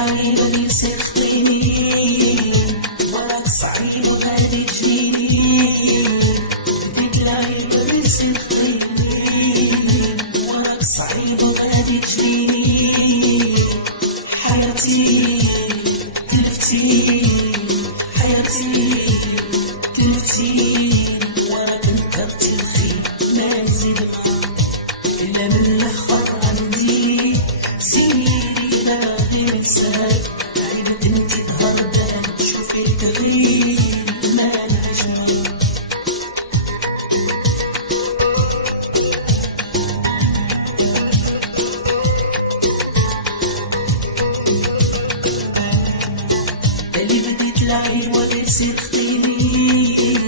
العين ويصير خطيني وراك صعيب وغادي تجيني. بديت العين ويصير خطيني وراك صعيب وغادي تجيني. حياتي تلفتي حياتي تلفتي وراك انت بتلخي ما نزيد إلا من الآخر عندي سيري لا غير نساك. عيبت انت تهربان شوفي تغيب ما نهجم. اللي بديت العين ولا يصير خطيني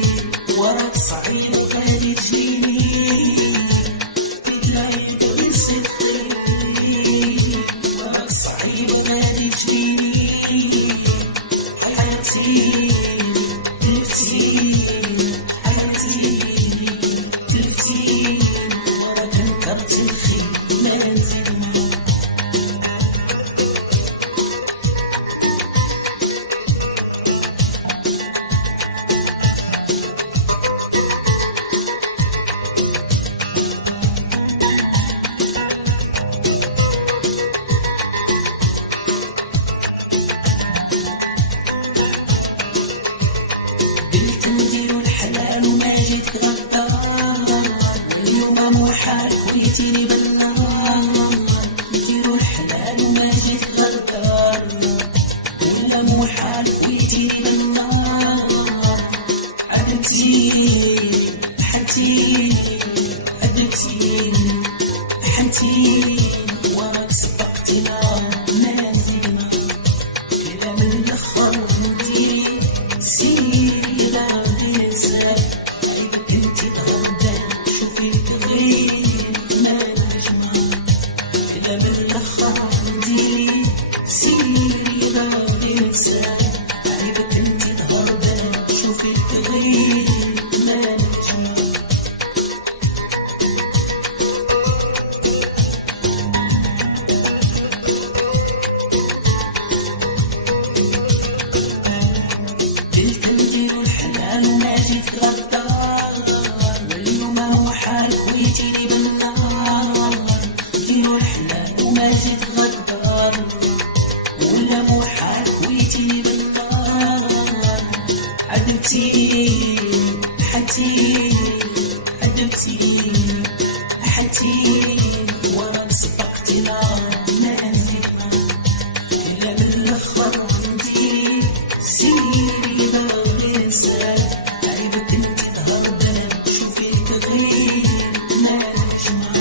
وراك صعيب وغادي تجيني. قلت نديرو الحلال وما جيت غدار. اليوم موحال خويتيني بالنار. نديرو الحلال وما جيت غدار. ولا موحال خويتيني بالنار. عدمتيني حنتيني عدمتيني حنتيني وراك سبقتنا ما نزينا. إلا من الآخر نديري سيري لا غير نساك. عيبك انت تغربان شوفي تغيب ما نجمع. إلا من الآخر نديري سيري لا غير نساك. عيبك انت تغربان شوفي تغيب ما نجمع. قلت نديرو الحلال وما جيت غدار. واليوم موحال خويتيني بالنار. نديرو الحلال وما جيت غدار. ولا موحال خويتيني بالنار. عدمتيني حنتيني عدمتيني حنتيني وراك سبقتنا ما نزيدنا. إلا من الآخر عندي سيري لا غير نساك. عيبك انت تهربان شوفي تغيب ما نجمع.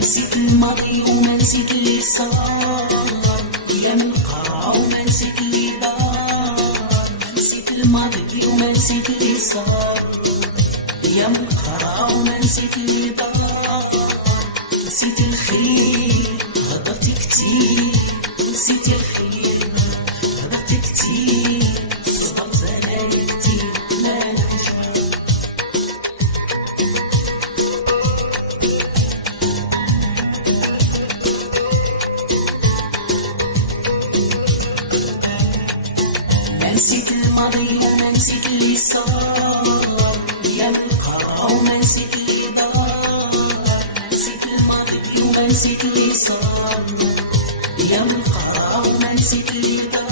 نسيت الماضي وما نسيت اللي صار. يا من قرا وما نسيت اللي دار. نسيت الماضي وما نسيت اللي صار. يا من قرا وما نسيت اللي دار. نسيت الخير هضرت كتير. نسيت الخير هضرت كتير. صبرت انايا كتير ما نجمع. الماضي وما نسيت اللي صار، أيام القرا وما نسيت اللي دار، نسيت الماضي وما نسيت اللي صار، أيام القرا وما نسيت اللي دار.